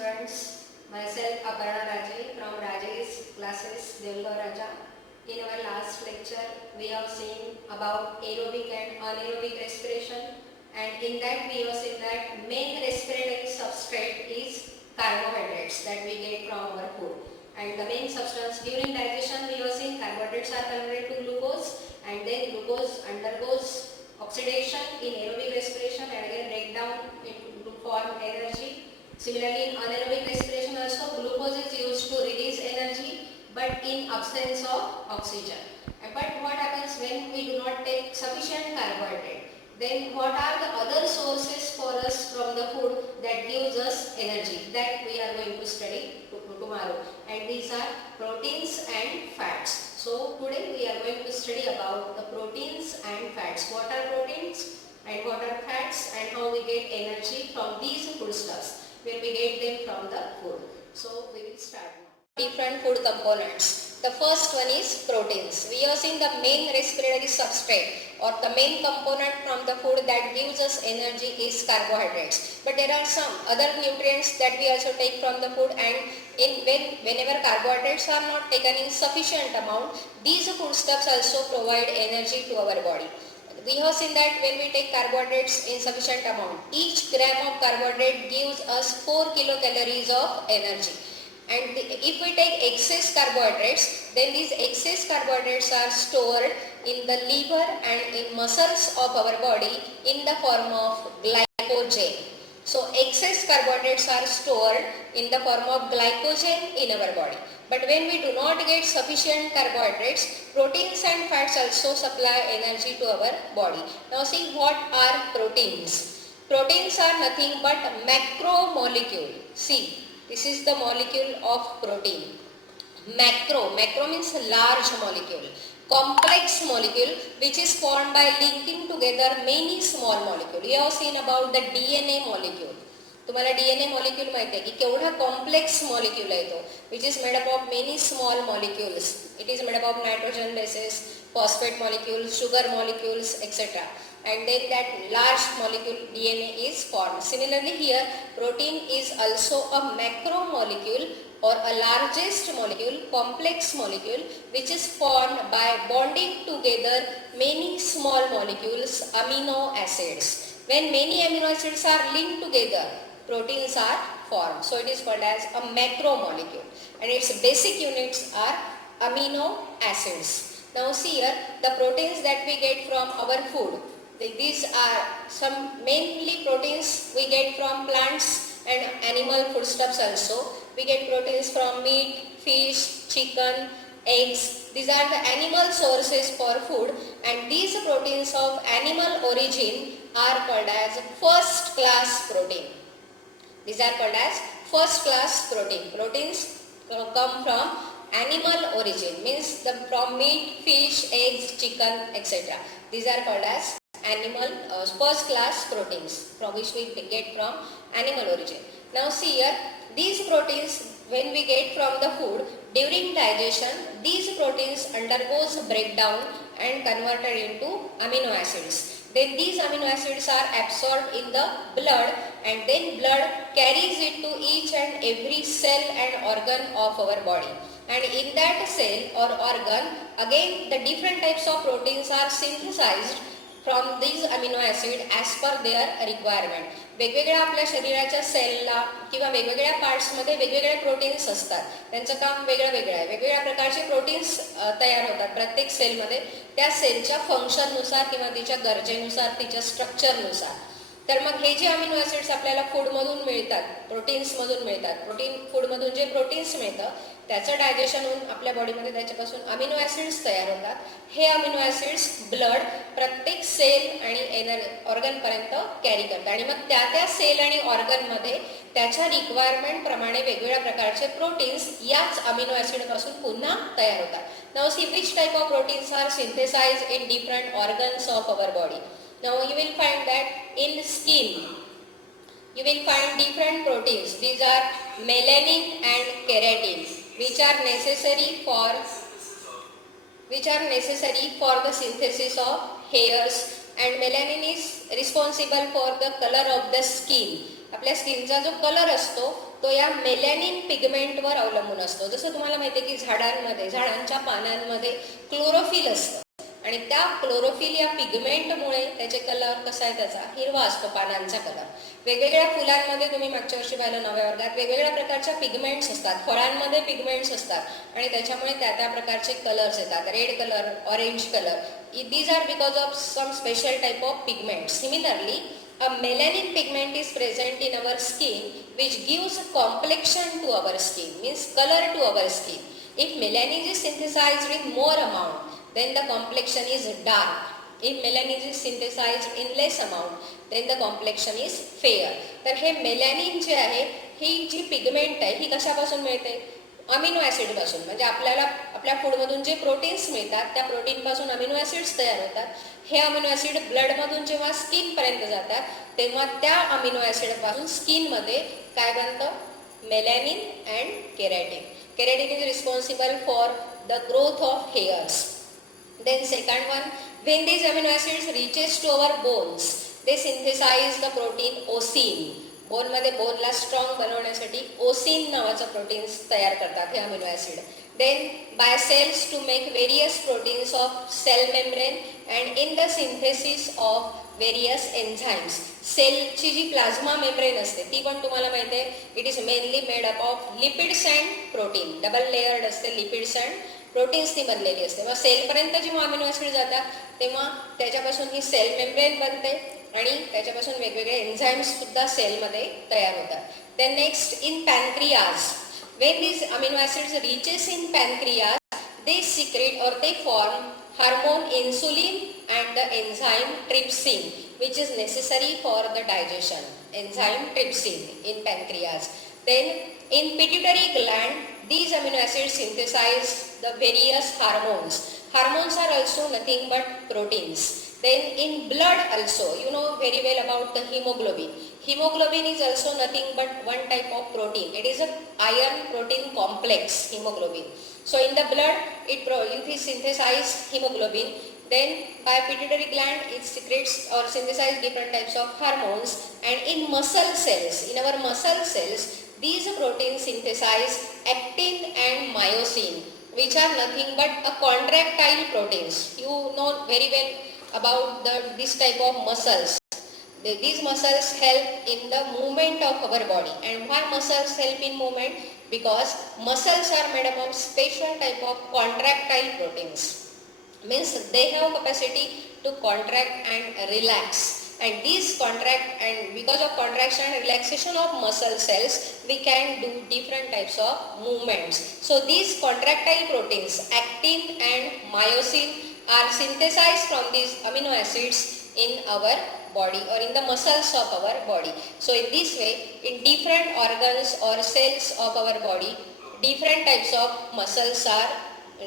students, myself Aparna Raje from Raje's classes DeulgaonRaja. In our last lecture, we have seen about aerobic and anaerobic respiration, and in that we have seen that main respiratory substrate is carbohydrates that we get from our food. And the main substance during digestion we have seen carbohydrates are converted to glucose, and then glucose undergoes oxidation in aerobic respiration and again break down to form energy. Similarly, in anaerobic respiration also glucose is used to release energy but in absence of oxygen. But what happens when we do not take sufficient carbohydrate? Then what are the other sources for us from the food that gives us energy? That we are going to study tomorrow. And these are proteins and fats. So today we are going to study about the proteins and fats. What are proteins and what are fats and how we get energy from these foodstuffs when we get them from the food. So we will start now. Different food components. The first one is proteins. We have seen the main respiratory substrate or the main component from the food that gives us energy is carbohydrates. But there are some other nutrients that we also take from the food, and whenever carbohydrates are not taken in sufficient amount, these foodstuffs also provide energy to our body. We have seen that when we take carbohydrates in sufficient amount, each gram of carbohydrate gives us 4 kilocalories of energy. And if we take excess carbohydrates, then these excess carbohydrates are stored in the liver and in muscles of our body in the form of glycogen. So excess carbohydrates are stored in the form of glycogen in our body. But when we do not get sufficient carbohydrates, proteins and fats also supply energy to our body. Now see, what are proteins? Proteins are nothing but macromolecule. See, this is the molecule of protein. Macro means large molecule. Complex molecule which is formed by linking together many small molecules. You have seen about the DNA molecule. तुम्हाला DNA molecule माहिती आहे की केवढा complex molecule आहे तो, which is made up of many small molecules. It is made up of nitrogen bases, phosphate molecules, sugar molecules, etc. And then that large molecule DNA is formed. Similarly here, protein is also a macromolecule or a largest molecule, complex molecule, which is formed by bonding together many small molecules, amino acids. When many amino acids are linked together, proteins are formed. So it is called as a macromolecule, and its basic units are amino acids. Now see here, the proteins that we get from our food. These are some mainly proteins we get from plants and animal foodstuffs also. We get proteins from meat, fish, chicken, eggs. These are the animal sources for food, and these proteins of animal origin are called as first class protein. These are called as first class protein. Proteins come from animal origin, means from meat, fish, eggs, chicken, etc. These are called as animal first class proteins from which we get from animal origin. Now see here, these proteins when we get from the food during digestion, these proteins undergoes breakdown and converted into amino acids. Then these amino acids are absorbed in the blood, and then blood carries it to each and every cell and organ of our body. And in that cell or organ, again the different types of proteins are synthesized from these amino acid as per their requirement. वेगवेगळ्या आपल्या शरीराच्या सेलला किंवा वेगवेगळ्या पार्ट्समध्ये वेगवेगळे proteins असतात. त्यांचं काम वेगळं वेगळं आहे. वेगवेगळ्या प्रकारचे प्रोटीन्स तयार होतात प्रत्येक सेलमध्ये त्या सेलच्या फंक्शननुसार किंवा तिच्या गरजेनुसार, तिच्या स्ट्रक्चरनुसार. तर मग हे जे अमिनो ॲसिड्स आपल्याला फूडमधून मिळतात, प्रोटीन्समधून मिळतात, फूडमधून जे प्रोटीन्स मिळतं त्याचं डायजेशन होऊन आपल्या बॉडीमध्ये त्याच्यापासून अमिनो ॲसिड्स तयार होतात. हे अमिनो ॲसिड्स ब्लड प्रत्येक सेल आणि ऑर्गनपर्यंत कॅरी करतात, आणि मग त्या सेल आणि ऑर्गनमध्ये त्याच्या रिक्वायरमेंटप्रमाणे वेगवेगळ्या प्रकारचे प्रोटीन्स याच अमिनो ॲसिडपासून पुन्हा तयार होतात. Now see which type of proteins are synthesised in different organs of our body. Now you will find that in skin you will find different proteins. These are melanin and keratin, which are necessary for the synthesis of hairs, and melanin is responsible for the color of the skin, आपल्या स्किनचा जो colour असतो तो या melanin पिगमेंटवर अवलंबून असतो. जसं तुम्हाला माहिती आहे की झाडांच्या पानांमध्ये क्लोरोफिल असतं आणि त्या क्लोरोफिल या पिगमेंटमुळे त्याचे कलर कसा आहे, त्याचा हिरवा असतो पानांचा कलर. वेगवेगळ्या फुलांमध्ये तुम्ही मागच्या वर्षी पाहिलं 9व्या वर्गात वेगवेगळ्या प्रकारच्या पिगमेंट्स असतात, फळांमध्ये पिगमेंट्स असतात आणि त्याच्यामुळे त्या प्रकारचे कलर्स येतात. Red colour, orange colour, these are because of some special type of pigments. Similarly, a melanin pigment is present in our skin which gives complexion to our skin, means color to our skin. If melanin is synthesized with more amount, then the complexion is dark. If melanin is synthesized in less amount, then the complexion is fair. तर हे melanin जे आहे, ही जी pigment आहे ही कशापासून मिळते? Amino acid पासून. म्हणजे आपल्याला आपल्या फूडमधून जे proteins मिळतात त्या प्रोटीनपासून अमिनो ॲसिड्स तयार होतात. हे अमिनो ॲसिड ब्लडमधून जेव्हा स्किनपर्यंत जातात तेव्हा त्या अमिनो ॲसिडपासून स्किनमध्ये काय बनतं? Melanin and केरॅटिन. केरॅटिन is responsible for the growth of hairs. Then second one, when these amino acids reaches to our bones, they synthesize the protein osin. बोनमध्ये बोनला स्ट्रॉंग बनवण्यासाठी ओसिन नावाचं प्रोटीन्स तयार करतात हे amino acid. Then by cells to make various proteins of cell membrane and in the synthesis of various enzymes. सेलची जी प्लाझ्मा मेम्ब्रेन असते ती पण तुम्हाला माहिती आहे, it is mainly made up of lipids and protein. Double layered असते, lipids and proteins ती बनलेली असते. मग सेलपर्यंत जेव्हा अमिनो ॲसिड जातात तेव्हा त्याच्यापासून ही सेल मेम्ब्रेन बनते आणि त्याच्यापासून वेगवेगळे एन्झाईम्स सुद्धा सेलमध्ये तयार होतात. Then next, in pancreas, when these amino acids reaches in pancreas, they secrete or they form hormone insulin and the enzyme trypsin, which is necessary for the digestion. Enzyme trypsin in pancreas. Then in pituitary gland, these amino acids synthesize the various hormones. Hormones are also nothing but proteins. Then in blood also, you know very well about the hemoglobin. Hemoglobin is also nothing but one type of protein. It is a iron protein complex, hemoglobin. So in the blood, it synthesizes hemoglobin. Then by pituitary gland, it secretes or synthesizes different types of hormones. And in muscle cells, in our muscle cells, these proteins synthesize actin and myosin, which are nothing but a contractile proteins. You know very well about this type of muscles. These muscles help in the movement of our body. And why muscles help in movement? Because muscles are made up of special type of contractile proteins. Means they have capacity to contract and relax. And these contract, and because of contraction and relaxation of muscle cells, we can do different types of movements. So these contractile proteins, actin and myosin, are synthesized from these amino acids in our body or in the muscles of our body. So in this way, in different organs or cells of our body, different types of muscles are,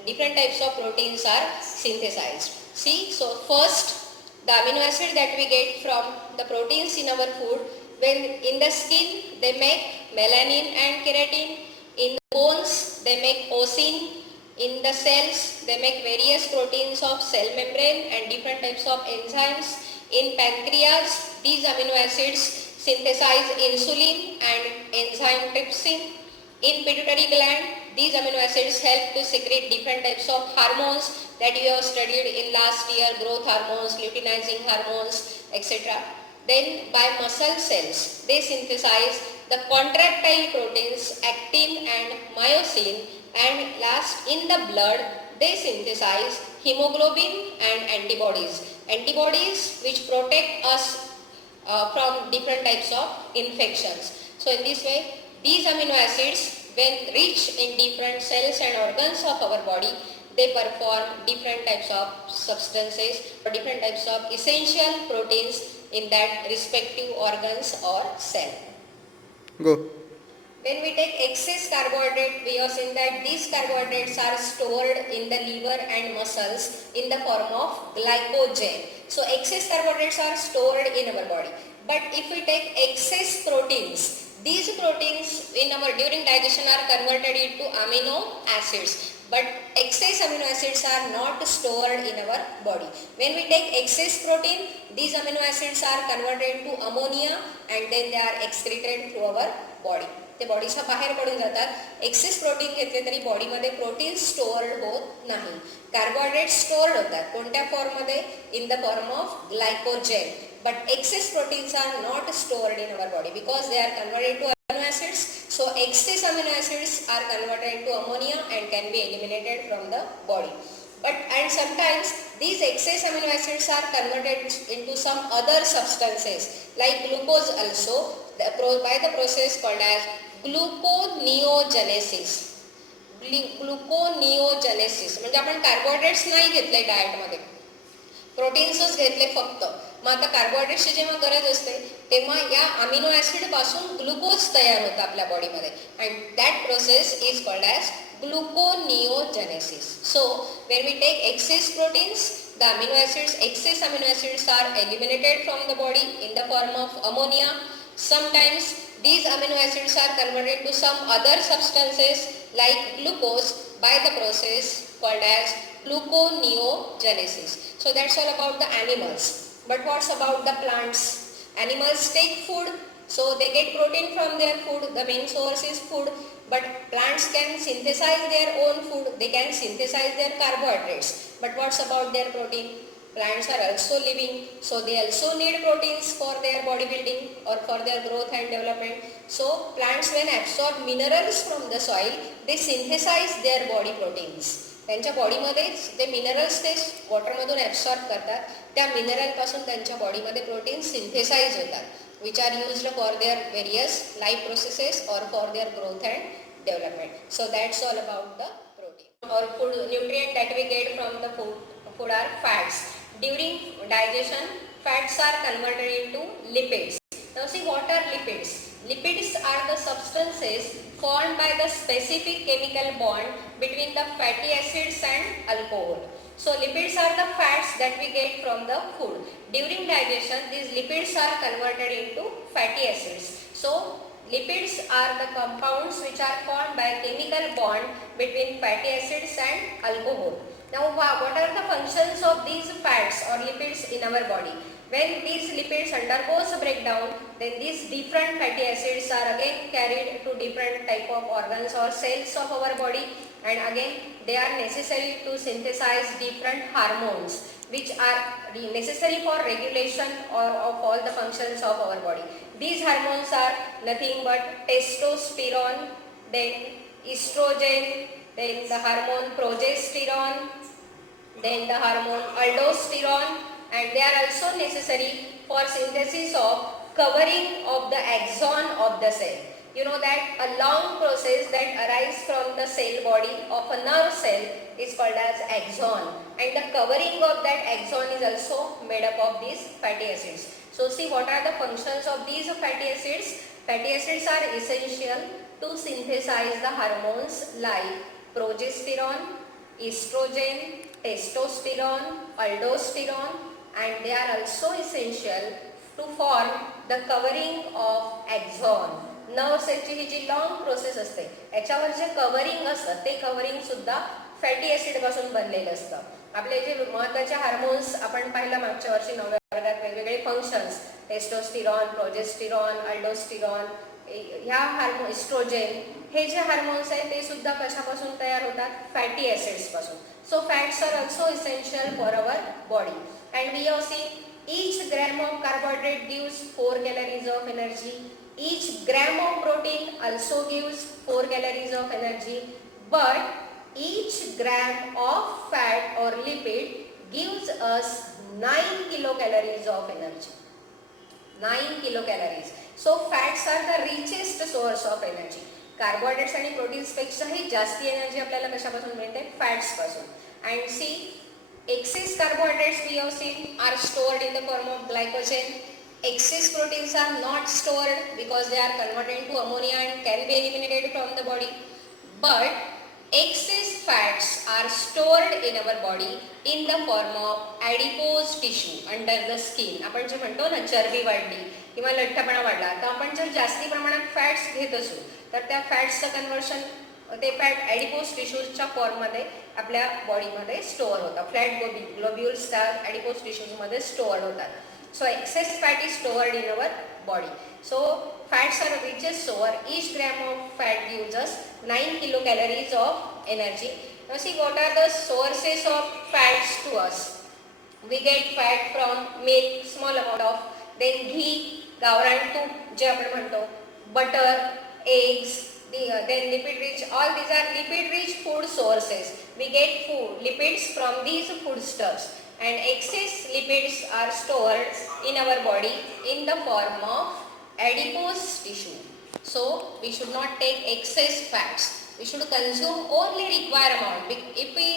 different types of proteins are synthesized. See, so first, the amino acid that we get from the proteins in our food, when in the skin they make melanin and keratin, in the bones they make osin, in the cells they make various proteins of cell membrane and different types of enzymes. In pancreas, these amino acids synthesize insulin and enzyme trypsin. In pituitary gland, these amino acids help to secrete different types of hormones that you have studied in last year, growth hormones, luteinizing hormones, etc. Then by muscle cells, they synthesize the contractile proteins actin and myosin, and last in the blood they synthesize hemoglobin and antibodies. Antibodies which protect us from different types of infections. So in this way, these amino acids, when reach in different cells and organs of our body, they perform different types of substances or different types of essential proteins in that respective organs or cell. Go. When we take excess carbohydrate, we have seen that these carbohydrates are stored in the liver and muscles in the form of glycogen. So excess carbohydrates are stored in our body. But if we take excess proteins, these proteins in our during digestion are converted into amino acids. but excess amino acids are not stored in our body. When we take excess protein, these amino acids are converted to ammonia and then they are excreted through our body. ते बॉडीच्या बाहेर पडून जातात. Access protein घेतले तरी बॉडीमध्ये protein stored होत नाही. Carbohydrate stored होतात. कोणत्या फॉर्ममध्ये? In the form of glycogen. But excess proteins are not stored in our body because they are converted to amino acids. So excess amino acids are converted into ammonia and can be eliminated from the body. And sometimes these excess amino acids are converted into some other substances like glucose also by the process called as gluconeogenesis. ग्लुकोनिओजेनेसिस म्हणजे आपण carbohydrates नाही घेतले डाएटमध्ये, प्रोटीन्सच घेतले फक्त. मग आता कार्बोहायड्रेट्सची जेव्हा गरज असते तेव्हा या अमिनो ॲसिड पासून ग्लुकोज तयार होतं आपल्या बॉडीमध्ये and that process is called as gluconeogenesis. So when we take excess proteins, the excess amino acids are eliminated from the body in the form of ammonia. Sometimes these amino acids are converted to some other substances like glucose by the process called as gluconeogenesis. So that's all about the animals. But what's about the plants? Animals take food, so they get protein from their food. The main source is food. But plants can synthesize their own food. They can synthesize their carbohydrates. But what's about their protein? Plants are also living, so they also need proteins for their bodybuilding or for their growth and development. So plants when absorb minerals from the soil, they synthesize their body proteins. त्यांच्या बॉडीमध्येच ते minerals ते वॉटरमधून absorb करतात. त्या मिनरलपासून त्यांच्या बॉडीमध्ये protein synthesise होतात which are used for their various life processes or for their growth and development. So that's all about the protein. Or food nutrient that we get from the food are fats. During digestion, fats are converted into lipids. Now see, what are lipids? Lipids are the substances formed by the specific chemical bond between the fatty acids and alcohol. So lipids are the fats that we get from the food. During digestion, these lipids are converted into fatty acids. So lipids are the compounds which are formed by chemical bond between fatty acids and alcohol. Now what are the functions of these fats or lipids in our body? When these lipids undergoes breakdown, then these different fatty acids are again carried to different type of organs or cells of our body, and again they are necessary to synthesize different hormones which are necessary for regulation of all the functions of our body. These hormones are nothing but testosterone, then estrogen, then the hormone progesterone, then the hormone aldosterone, and they are also necessary for synthesis of covering of the axon of the cell. You know that a long process that arises from the cell body of a nerve cell is called as axon, and the covering of that axon is also made up of these fatty acids. So see, what are the functions of these fatty acids? Fatty acids are essential to synthesize the hormones like progesterone, estrogen, testosterone, aldosterone, and they are also essential to form the covering of axon. Nerve सेलची ही जी long process असते याच्यावर जे covering असतं ते covering सुद्धा fatty acid पासून बनलेलं असतं. आपले जे महत्त्वाचे हार्मोन्स आपण पाहिलं मागच्या वर्षी 9व्या वर्गात, वेगवेगळे फंक्शन्स, टेस्टोस्टिरॉन, प्रोजेस्टिरॉन, अल्डोस्टिरॉन, ह्या हार्मोन, इस्ट्रोजेन, हे जे हार्मोन्स आहेत ते सुद्धा कशापासून तयार होतात? फॅटी ॲसिड्स पासून. So fats are also essential for our body. And we have seen each gram of carbohydrate gives 4 calories of energy. Each gram of protein also gives 4 calories of energy. But each gram of fat or lipid gives us 9 kilocalories of energy. 9 kilocalories. So fats are the richest source of energy. Carbohydrates आणि proteins पेक्षाही जास्ती energy आपल्याला कशापासून मिळते? Fats पासून. And see, excess carbohydrates we have seen are stored in the form of glycogen. Excess proteins are not stored because they are converted into ammonia and can be eliminated from the body. But excess fats are stored in our body in the form of adipose tissue under the skin. आपण जे म्हणतो ना चरबी वाढली किंवा लठ्ठपणा वाढला, तर आपण जर जास्ती प्रमाणात फॅट्स घेत असू तर त्या फॅट्सचं कन्वर्शन ते फॅट ॲडिपोज टिश्यूजच्या फॉर्ममध्ये आपल्या बॉडीमध्ये स्टोअर होतात. फ्लॅट ग्लोब्युल्स त्या ॲडिपोज टिश्यूजमध्ये स्टोअर होतात. So excess fat is stored in our body. So fats are richest source. Each gram of fat gives us 9 kilocalories of energy. Now see what are the sources of fats to us. We get fat from milk, small amount of, then ghee, गावरान तूप जे आपण म्हणतो, butter, eggs, then lipid rich, all these are lipid rich food sources. We get lipids from these foodstuffs. And excess lipids are stored in our body in the form of adipose tissue. So we should not take excess fats. We should consume only required amount. If we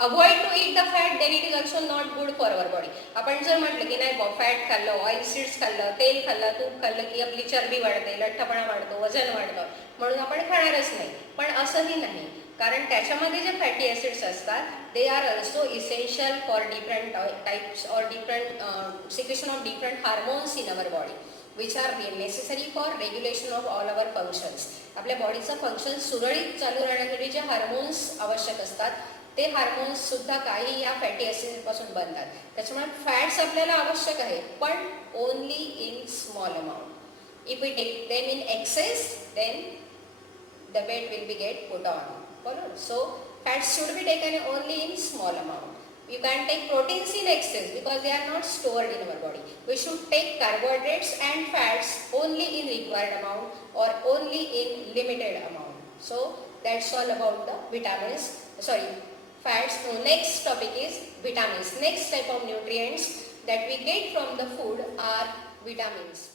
avoid to eat the fat, then it is also not good for our body. आपण जर म्हटलं की नाही fat खाल्लं, oil seeds खाल्लं, तेल खाल्लं, तूप खाल्लं की आपली चरबी वाढते, लठ्ठपणा वाढतो, वजन वाढतं, म्हणून आपण खाणारच नाही. पण असंही नाही, कारण त्याच्यामध्ये जे फॅटी ॲसिड्स असतात they are also essential for different types और different secretion of different hormones in our body which are necessary for regulation of all our functions. आपल्या बॉडीचं फंक्शन सुरळीत चालू राहण्यासाठी जे हार्मोन्स आवश्यक असतात ते हार्मोन्स सुद्धा काही या फॅटी ॲसिडपासून बनतात. त्याच्यामुळे फॅट्स आपल्याला आवश्यक आहे, पण only in small amount. If we take them in excess then the weight will be get put on. So fats should be taken only in small amount. You can take proteins in excess because they are not stored in our body. We should take carbohydrates and fats only in required amount or only in limited amount. So that's all about the vitamins. Fats. So next topic is vitamins. Next type of nutrients that we get from the food are vitamins.